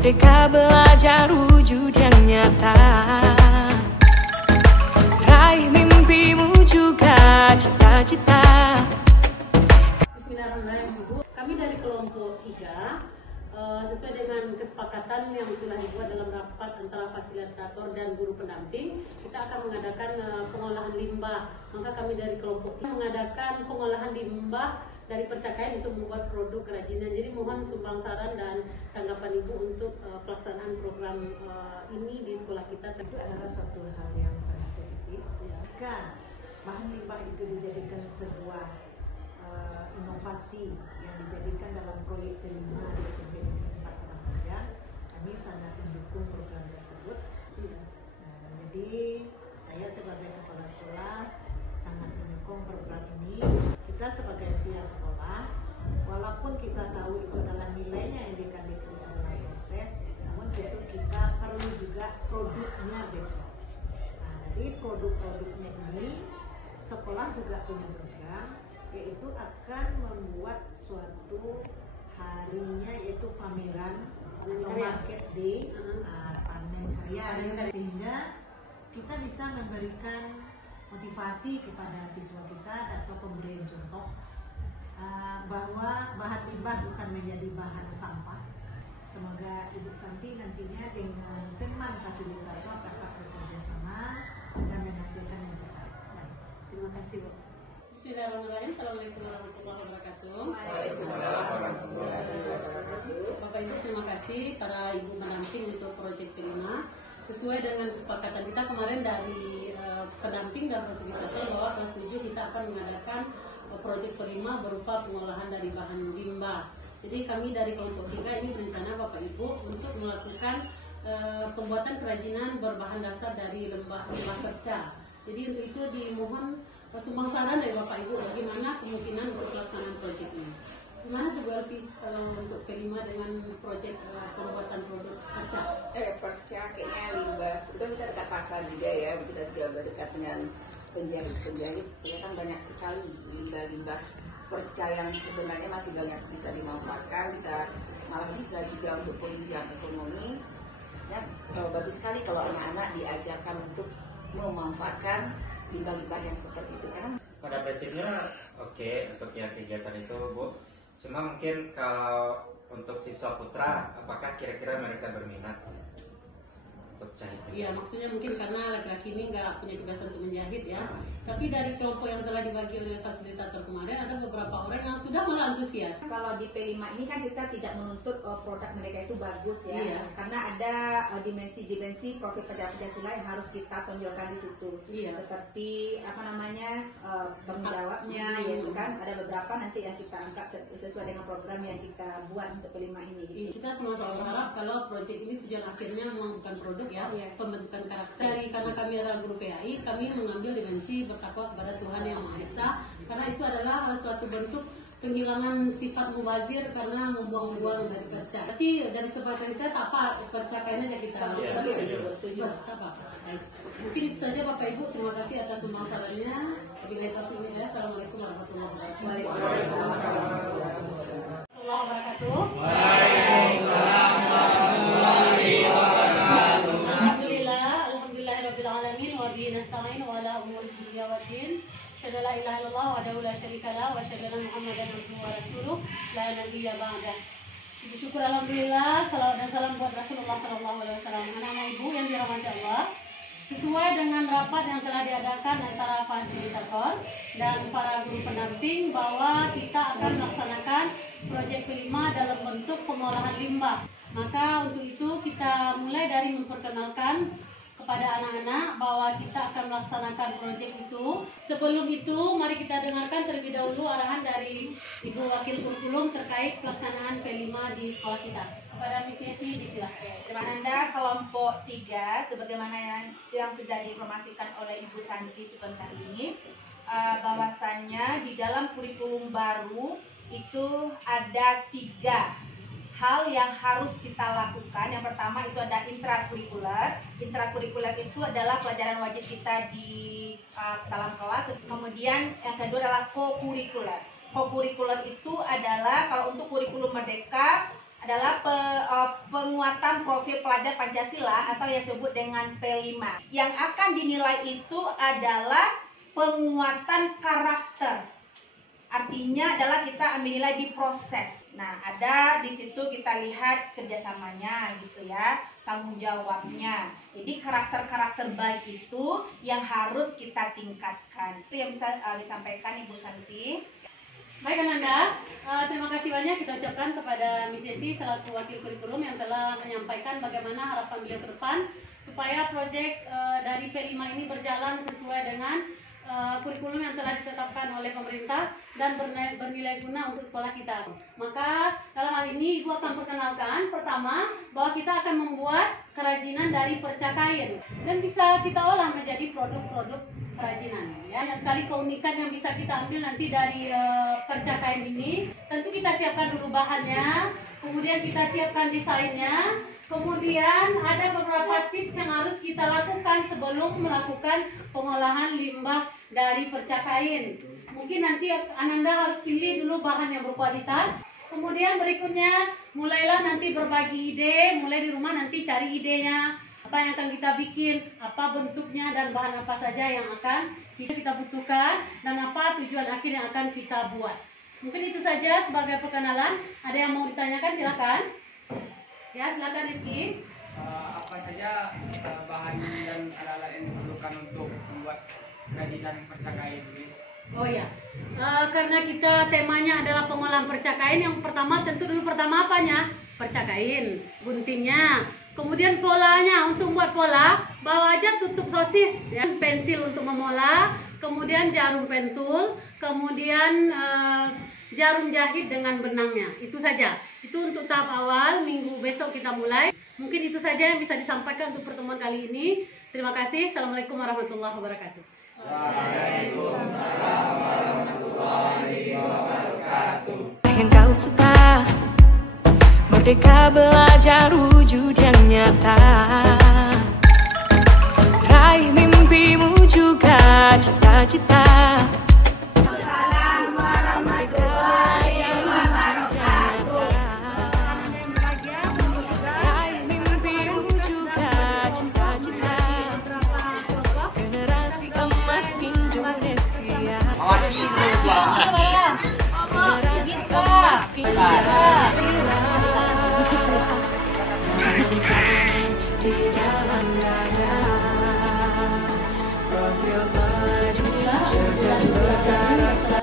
Merdeka belajar wujud yang nyata. Raih mimpimu juga cita-cita. Bismillahirrahmanirrahim, Ibu. Kami dari kelompok 3 sesuai dengan kesepakatan yang telah dibuat dalam rapat antara fasilitator dan guru pendamping, kita akan mengadakan pengolahan limbah. Maka kami dari kelompok 3 mengadakan pengolahan limbah dari percakaian untuk membuat produk kerajinan. Jadi mohon sumbang saran dan tanggapan Ibu untuk pelaksanaan program ini di sekolah kita. Itu adalah suatu hal yang sangat positif. Jika bahan limbah itu dijadikan sebuah inovasi yang dijadikan dalam proyek kelima di SMP Negeri 4 Padang, kami sangat mendukung program tersebut. Jadi saya sebagai kepala sekolah sangat mendukung program ini. Kita sebagai pihak sekolah, walaupun kita tahu itu adalah nilainya yang dikandalkan dalam proses, namun tentu kita perlu juga produknya besok. Nah, jadi produk-produknya ini sekolah juga punya program, yaitu akan membuat suatu harinya yaitu pameran atau market day, panen karya, sehingga kita bisa memberikan motivasi kepada siswa kita atau pemberian contoh bahwa bahan limbah bukan menjadi bahan sampah. Semoga Ibu Santi nantinya dengan teman fasilitator dapat bekerja sama dan menghasilkan yang terbaik. Terima kasih, Bu. Bismillahirrahmanirrahim. Assalamualaikum warahmatullahi wabarakatuh. Waalaikumsalam warahmatullahi wabarakatuh. Bapak Ibu, terima kasih para Ibu pendamping untuk proyek kelima. Sesuai dengan kesepakatan kita kemarin dari pendamping dan fasilitator bahwa kelas 7 kita akan mengadakan proyek kelima berupa pengolahan dari bahan limbah. Jadi kami dari kelompok 3 ini berencana Bapak Ibu untuk melakukan pembuatan kerajinan berbahan dasar dari limbah perca. Jadi untuk itu dimohon sumbang saran dari Bapak Ibu bagaimana kemungkinan untuk pelaksanaan proyek ini. Gimana tuh Bu Alfi kalau untuk kelima dengan proyek pembuatan produk perca? Perca kayaknya limbah. Kebetulan kita dekat pasar juga ya, kita juga dekat dengan penjahit. Ya kan banyak sekali limbah-limbah perca yang sebenarnya masih banyak bisa dimanfaatkan, malah bisa juga untuk penunjang ekonomi. Maksudnya bagus sekali kalau anak-anak diajarkan untuk memanfaatkan limbah-limbah yang seperti itu kan. Pada prinsipnya oke untuk yang kegiatan itu, Bu. Cuma mungkin kalau untuk siswa putra, apakah kira-kira mereka berminat untuk jahit? Iya, maksudnya mungkin karena laki-laki ini nggak punya tugas untuk menjahit ya. Tapi dari kelompok yang telah dibagi oleh fasilitator kemarin ada beberapa orang yang sudah malah antusias. Kalau di P5 ini kan kita tidak menuntut produk mereka itu bagus ya, Iya. karena ada dimensi-dimensi profil Pancasila yang harus kita tonjolkan di situ. Iya. Seperti tanggung jawabnya, yaitu kan ada beberapa nanti yang kita angkat sesuai dengan program yang kita buat untuk P5 ini. Gitu. Kita sama-sama berharap kalau proyek ini tujuan akhirnya memang bukan produk ya, pembentukan karakter. Karena kami adalah guru PAI, kami mengambil dimensi bertakwa kepada Tuhan Yang Maha Esa, karena itu adalah suatu bentuk penghilangan sifat mubazir karena membuang-buang dari perca. Tapi dari sebagian kita tak apa, percakapan aja kita. Setuju. Tak apa. Baik. Mungkin itu saja Bapak Ibu. Terima kasih atas semua sarannya. Wabillahi taufiq wal hidayah. Assalamualaikum warahmatullahi wabarakatuh. Waalaikumsalam warahmatullahi wabarakatuh. Alhamdulillahirabbil alamin wa bihi nasta'in wa ala umuri dunya waddin. Asyhadu la ilaha illallah wahdahu la syarika lah wa asyhadu anna Muhammadan abduhu wa rasuluh la nabiyya ba'dah. Puji syukur alhamdulillah, salawat dan salam buat Rasulullah sallallahu alaihi wasallam. Anak-anak Ibu yang dirahmati Allah, sesuai dengan rapat yang telah diadakan antara fasilitator dan para guru pendamping bahwa kita akan melaksanakan proyek kelima dalam bentuk pengolahan limbah. Maka untuk itu kita mulai dari memperkenalkan kepada anak-anak bahwa kita akan melaksanakan proyek itu. Sebelum itu, mari kita dengarkan terlebih dahulu arahan dari Ibu Wakil Kurikulum terkait pelaksanaan P5 di sekolah kita. Kepada Miss Yesi, disilahkan. Anda kelompok 3, sebagaimana yang sudah diinformasikan oleh Ibu Santi sebentar ini, bahwasannya di dalam kurikulum baru itu ada 3 hal yang harus kita lakukan. Yang pertama itu ada intrakurikuler. Intrakurikuler itu adalah pelajaran wajib kita di dalam kelas. Kemudian yang kedua adalah kokurikuler. Kokurikuler itu adalah kalau untuk kurikulum merdeka adalah penguatan profil pelajar Pancasila atau yang disebut dengan P5. Yang akan dinilai itu adalah penguatan karakter. Artinya adalah kita ambil nilai di proses. Nah, ada di situ kita lihat kerjasamanya gitu ya, tanggung jawabnya. Jadi karakter-karakter baik itu yang harus kita tingkatkan. Itu yang bisa disampaikan Ibu Santi. Baik Ananda, terima kasih banyak kita ucapkan kepada Miss Yesi selaku wakil kurikulum yang telah menyampaikan bagaimana harapan beliau ke depan supaya proyek dari P5 ini berjalan sesuai dengan kurikulum yang telah ditetapkan oleh pemerintah dan bernilai guna untuk sekolah kita. Maka dalam hal ini Ibu akan perkenalkan pertama bahwa kita akan membuat kerajinan dari perca kain dan bisa kita olah menjadi produk-produk kerajinan. Ya, banyak sekali keunikan yang bisa kita ambil nanti dari perca kain ini. Tentu kita siapkan dulu bahannya, kemudian kita siapkan desainnya. Kemudian ada beberapa tips yang harus kita lakukan sebelum melakukan pengolahan limbah dari perca kain. Mungkin nanti Ananda harus pilih dulu bahan yang berkualitas. Kemudian berikutnya mulailah nanti berbagi ide, mulai di rumah nanti cari idenya. Apa yang akan kita bikin, apa bentuknya dan bahan apa saja yang akan kita butuhkan dan apa tujuan akhir yang akan kita buat. Mungkin itu saja sebagai perkenalan. Ada yang mau ditanyakan silakan. Ya, silakan Rizky. Apa saja bahan dan alat-alat yang diperlukan untuk membuat kerajinan perca kain, Miss? Oh ya, karena kita temanya adalah pengolahan perca kain. Yang pertama tentu dulu pertama apanya? Perca kain, guntingnya. Kemudian polanya, untuk membuat pola bawa aja tutup sosis, ya. Pensil untuk memola, kemudian jarum pentul, kemudian jarum jahit dengan benangnya. Itu saja. Itu untuk tahap awal, minggu besok kita mulai. Mungkin itu saja yang bisa disampaikan untuk pertemuan kali ini. Terima kasih. Assalamualaikum warahmatullahi wabarakatuh. Waalaikumsalam warahmatullahi wabarakatuh. Yang kau suka, merdeka belajar wujud yang nyata. Raih mimpimu juga cita-cita.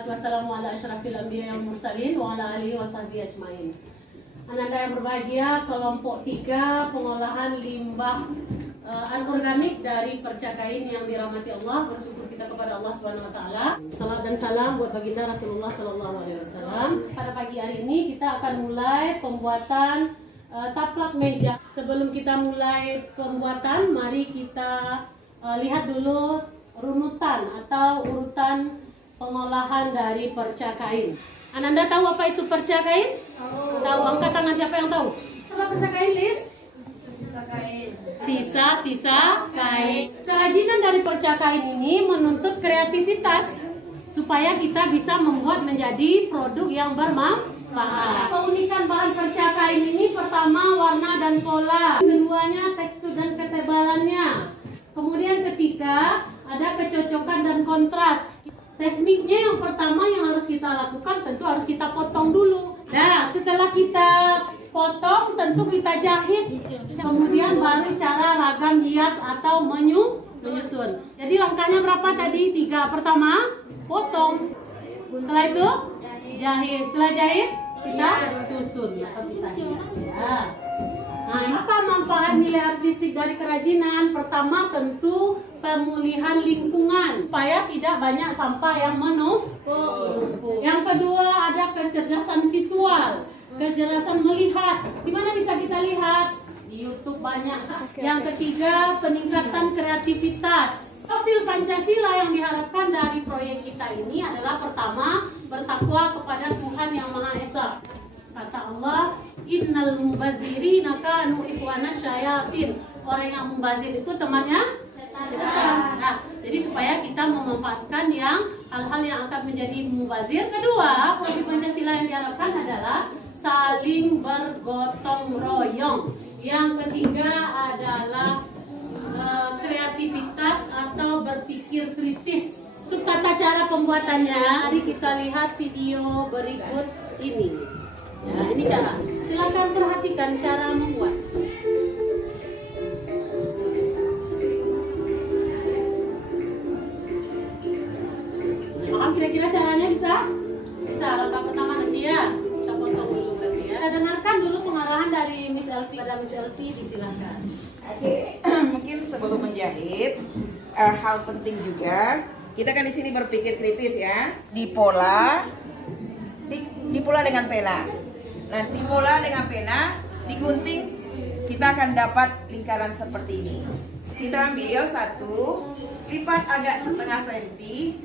Wassalamu ala asyrafil anbiya wal mursalin wa ala alihi washabihi ajmain. Ananda yang berbahagia, kelompok 3 pengolahan limbah anorganik dari perca kain yang dirahmati Allah. Bersyukur kita kepada Allah Subhanahu wa taala. Salam dan salam buat baginda Rasulullah sallallahu alaihi wasallam. Pada pagi hari ini kita akan mulai pembuatan taplak meja. Sebelum kita mulai pembuatan, mari kita lihat dulu runutan atau urutan pengolahan dari perca kain. Ananda tahu apa itu perca kain? Tahu. Angkat tangan siapa yang tahu? Apa perca kain, Lis? Sisa kain. Sisa kain. Kerajinan dari perca kain ini menuntut kreativitas supaya kita bisa membuat menjadi produk yang bermanfaat. Keunikan bahan perca kain ini pertama warna dan pola, keduanya tekstur dan ketebalannya. Kemudian ketiga ada kecocokan dan kontras. Tekniknya yang pertama yang harus kita lakukan tentu harus kita potong dulu. Nah, setelah kita potong tentu kita jahit. Kemudian baru cara ragam hias atau menyusun. Jadi langkahnya berapa tadi? 3. Pertama, potong. Setelah itu jahit. Setelah jahit kita susun atau kita hias ya. Nah, apa manfaat nilai artistik dari kerajinan? Pertama tentu pemulihan lingkungan supaya tidak banyak sampah yang menumpuk. Yang kedua ada kecerdasan visual, kecerdasan melihat. Di mana bisa kita lihat? Di YouTube banyak. Yang ketiga peningkatan kreativitas. Profil Pancasila yang diharapkan dari proyek kita ini adalah pertama bertakwa kepada Tuhan Yang Maha Esa. Kata Allah, innal mubadzirina kanu ikhwana syayatin. Orang yang mubazir itu temannya setan. Nah, jadi supaya kita memanfaatkan yang hal-hal yang akan menjadi mubazir. Kedua, profil Pancasila yang diharapkan adalah saling bergotong royong. Yang ketiga adalah kreativitas atau berpikir kritis. Untuk tata cara pembuatannya, mari kita lihat video berikut ini. Nah, ini cara. Silakan perhatikan cara membuat. Paham kira-kira caranya bisa? Bisa. Langkah pertama nanti ya. Kita potong dulu tadi ya. Kita dengarkan dulu pengarahan dari Miss Elvi. Pada Miss Elvi, disilahkan. Oke, mungkin sebelum menjahit, hal penting juga kita kan di sini berpikir kritis ya. Dipola dengan pena. Nah, dipola dengan pena, digunting, kita akan dapat lingkaran seperti ini. Kita ambil satu, lipat agak setengah senti.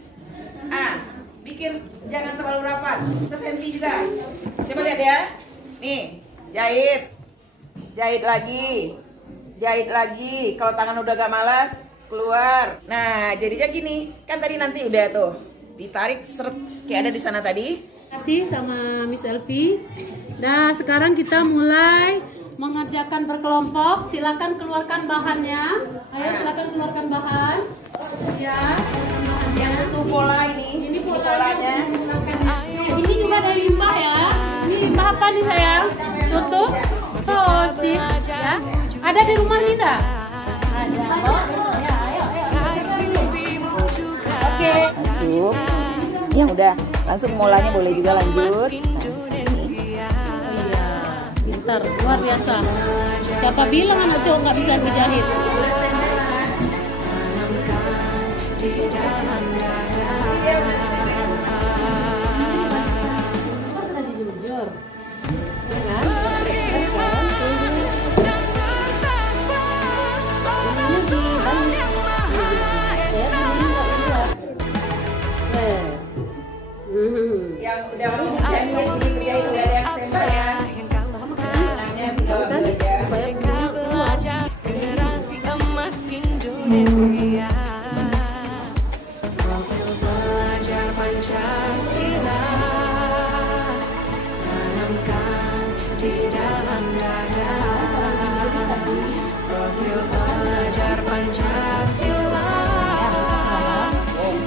Bikin jangan terlalu rapat, sesenti juga. Coba lihat ya. Nih, jahit lagi. Kalau tangan udah gak malas, keluar. Nah, jadinya gini. Kan tadi nanti udah tuh ditarik seret kayak ada di sana tadi. Terima kasih sama Miss Elvi. Nah, sekarang kita mulai mengerjakan berkelompok. Silakan keluarkan bahannya. Ayo silakan keluarkan bahan. Ya, bahannya. Itu pola ini. Ini polanya. Ini juga ada limbah ya. Ini limbah apa nih sayang? Tutup. Sosis ya. Ada di rumah Linda? Ada. Ya, ayo. Oke. Masuk. Ya udah, langsung molanya boleh juga lanjut. Iya, pintar, luar biasa. Siapa bilang anak cowok nggak bisa ngejahit? Sudah dijemur, ya kan? Yang udah menjahit udah ada yang standby ya. Benangnya tinggal ambil aja. Mereka belajar generasi emas Indonesia. Profil belajar Pancasila tanamkan di dalam dada. Profil belajar Pancasila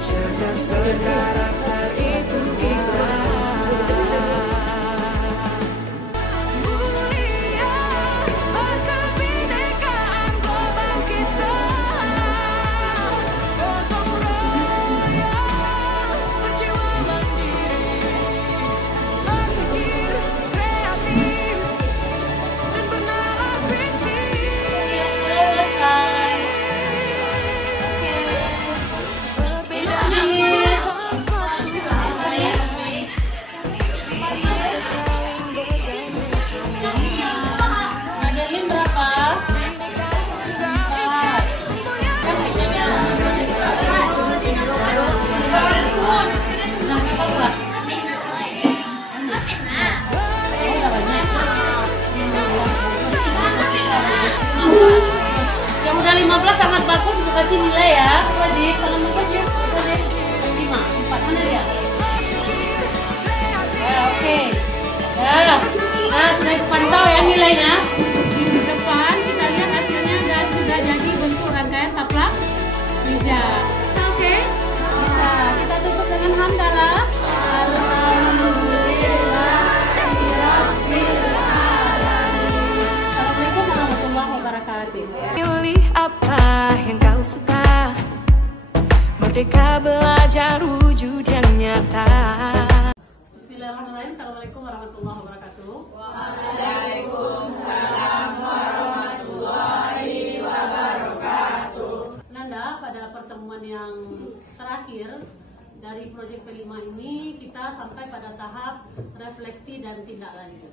cerdas berkarakter itu kita. Mulia berkebinekaan global kita. Gotong royong berjiwa mandiri, berpikir kreatif dan bernalar pikir. Madeline berapa? Yang udah 15 sangat bagus untuk kasih nilai ya. Wajib, kalau mau wajib 5, 4 mana dia? Ya, oke. Ya. Nah, sudah dipantau ya nilainya. Di depan kita lihat hasilnya sudah jadi bentuk rangkaian taplak meja. Oke. Bisa. Kita tutup dengan hamdalah. Assalamualaikum warahmatullahi wabarakatuh. Pilih apa yang kau suka. Merdeka belajar wujud yang nyata. Bismillahirrahmanirrahim. Assalamualaikum warahmatullahi wabarakatuh. Waalaikumsalam warahmatullahi wabarakatuh. Nanda, pada pertemuan yang terakhir dari proyek P5 ini kita sampai pada tahap refleksi dan tindak lanjut.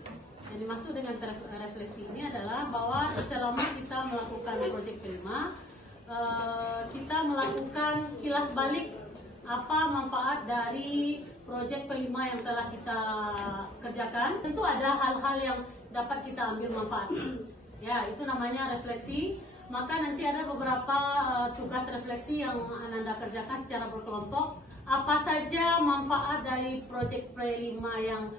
Yang dimaksud dengan refleksi ini adalah bahwa selama kita melakukan proyek P5, kita melakukan kilas balik apa manfaat dari proyek P5 yang telah kita kerjakan. Tentu ada hal-hal yang dapat kita ambil manfaatnya. Ya, itu namanya refleksi. Maka nanti ada beberapa tugas refleksi yang Anda kerjakan secara berkelompok. Apa saja manfaat dari proyek P5 yang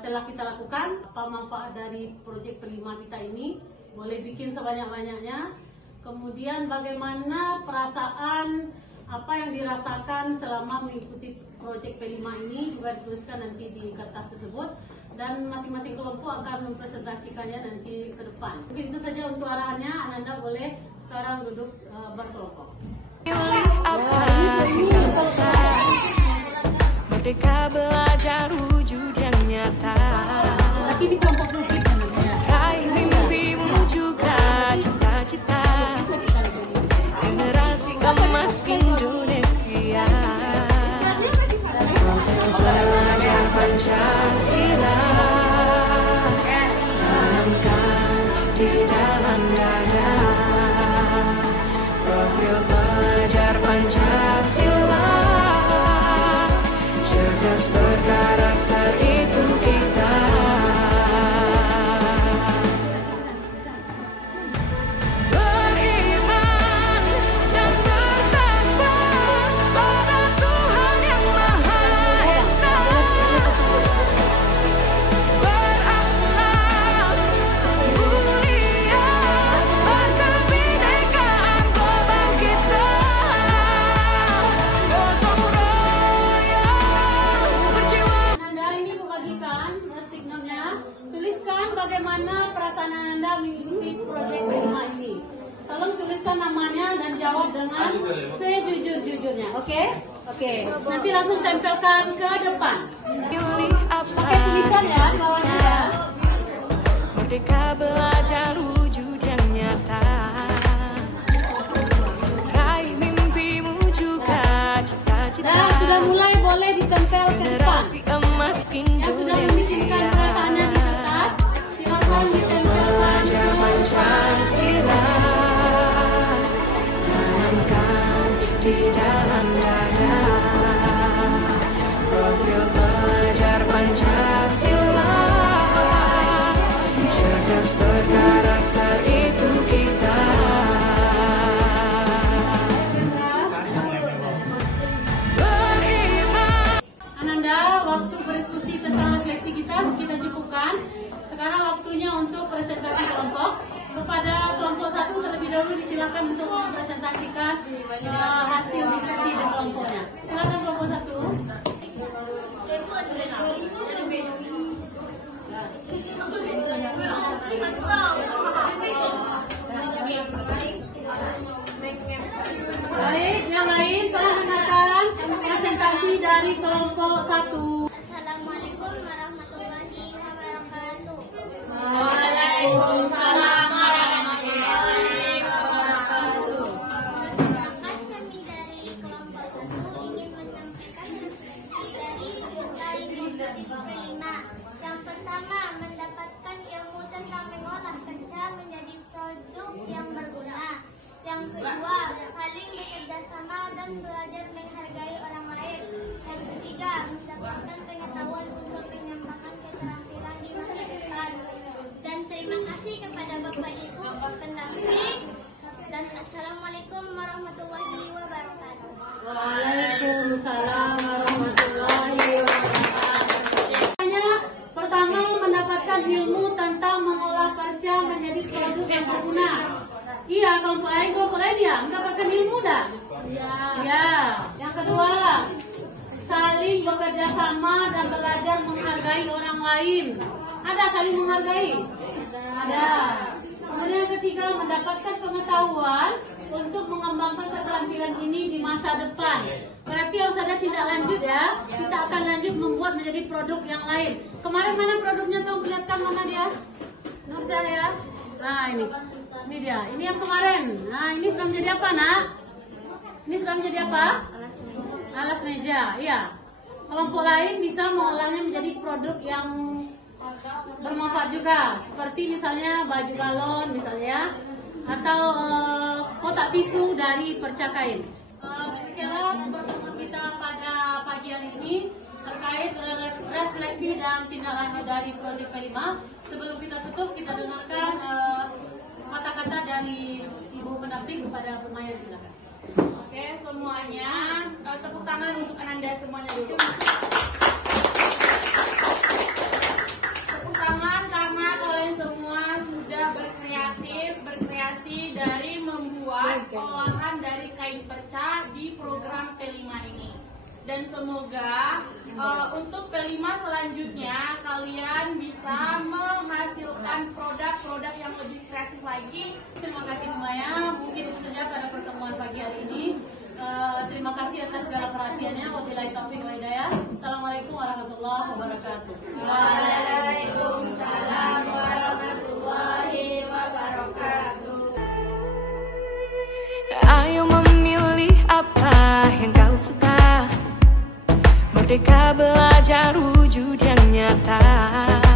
telah kita lakukan, apa manfaat dari proyek Pelima kita ini, boleh bikin sebanyak-banyaknya. Kemudian bagaimana perasaan, apa yang dirasakan selama mengikuti proyek Pelima ini juga dituliskan nanti di kertas tersebut, dan masing-masing kelompok akan mempresentasikannya nanti ke depan. Mungkin itu saja untuk arahannya. Ananda boleh sekarang duduk berkelompok. Pilih apa yang kau suka, merdeka belajar wujud yang nyata. Nanti di kelompok dulu sebenarnya. Raih mimpimu juga cita-cita, generasi emas Indonesia. Belajar Pancasila, tanamkan di dalam dada. Profil pelajar Pancasila, cerdas berkarakter itu kita. Beriman dan bertakwa pada Tuhan yang Maha Esa. Berakhlak mulia, berkebinekaan global kita. Gotong royong berjiwa. Anda ini membagikan stick note-nya. Tuliskan bagaimana perasaan Anda mengikuti proyek Pelima ini. Tolong tuliskan namanya dan jawab dengan sejujur-jujurnya. Oke? Oke. Nanti langsung tempelkan ke depan. Pilih apa Pakai tulisan ya, yang kau bawahnya suka. ya. Merdeka belajar wujud yang nyata. Raih mimpimu juga cita-cita. Nah, sudah mulai boleh ditempel ke depan. Generasi emas Yang sudah memikirkan Indonesia. perasaannya di kertas, silakan ditempelkan ke depan. Pancasila, tanamkan di dalam dada. Profil pelajar Pancasila, cerdas berkarakter itu kita. Beriman. Ananda, waktu berdiskusi tentang refleksi kita cukupkan. Sekarang waktunya untuk presentasi kelompok. Kepada kelompok 1 terlebih dahulu disilakan untuk mempresentasikan hasil diskusi di kelompoknya. Silakan kelompok 1. Baik, yang lain tolong dengarkan presentasi dari kelompok 1. Assalamualaikum warahmatullahi wabarakatuh. Waalaikumsalam warahmatullahi wabarakatuh. Maka kami dari kelompok 1 ingin menyampaikan refleksi dari dari Pelima. Yang pertama, mendapatkan ilmu tentang mengolah kerja menjadi produk yang berguna. Yang kedua, saling bekerja sama dan belajar menghargai orang lain. Yang ketiga, mendapatkan pengetahuan untuk mengembangkan keterampilan di masa depan. Dan terima kasih kepada Bapak Ibu pendamping. Dan Assalamualaikum warahmatullahi wabarakatuh. Waalaikumsalam warahmatullahi wabarakatuh. Pertama, mendapatkan ilmu tentang mengolah kerja menjadi produk yang berguna. Iya, kelompok lain ya, mendapatkan ilmu dah. Iya. Yang kedua, saling bekerja sama dan belajar menghargai orang lain. Ada saling menghargai? Ada. Kemudian yang ketiga, mendapatkan pengetahuan untuk mengembangkan keterampilan ini di masa depan. Berarti harus ada tindak lanjut ya. Kita akan lanjut membuat menjadi produk yang lain. Kemarin mana produknya, tuh perlihatkan mana dia? Nursel ya. Nah ini dia. Ini yang kemarin. Nah ini sudah menjadi apa nak? Ini sudah menjadi apa? Alas meja. Iya. Kelompok lain bisa mengolahnya menjadi produk yang bermanfaat juga. Seperti misalnya baju galon misalnya, atau kotak tisu dari perca kain. Demikianlah pertemuan kita pada pagi hari ini terkait refleksi dan tindak lanjut dari proyek Pelima. Sebelum kita tutup, kita dengarkan sepatah kata dari Ibu pendamping kepada Bermayan, silakan. Oke, semuanya tepuk tangan untuk Ananda semuanya dulu. Dan semoga untuk P5 selanjutnya kalian bisa menghasilkan produk-produk yang lebih kreatif lagi. Terima kasih Maya, mungkin itu saja pada pertemuan pagi hari ini. Terima kasih atas segala perhatiannya. Wabillahi taufiq wa hidayah. Assalamualaikum warahmatullahi wabarakatuh. Waalaikumsalam warahmatullahi wabarakatuh. Ayo memilih apa yang kau suka. Merdeka belajar wujud yang nyata.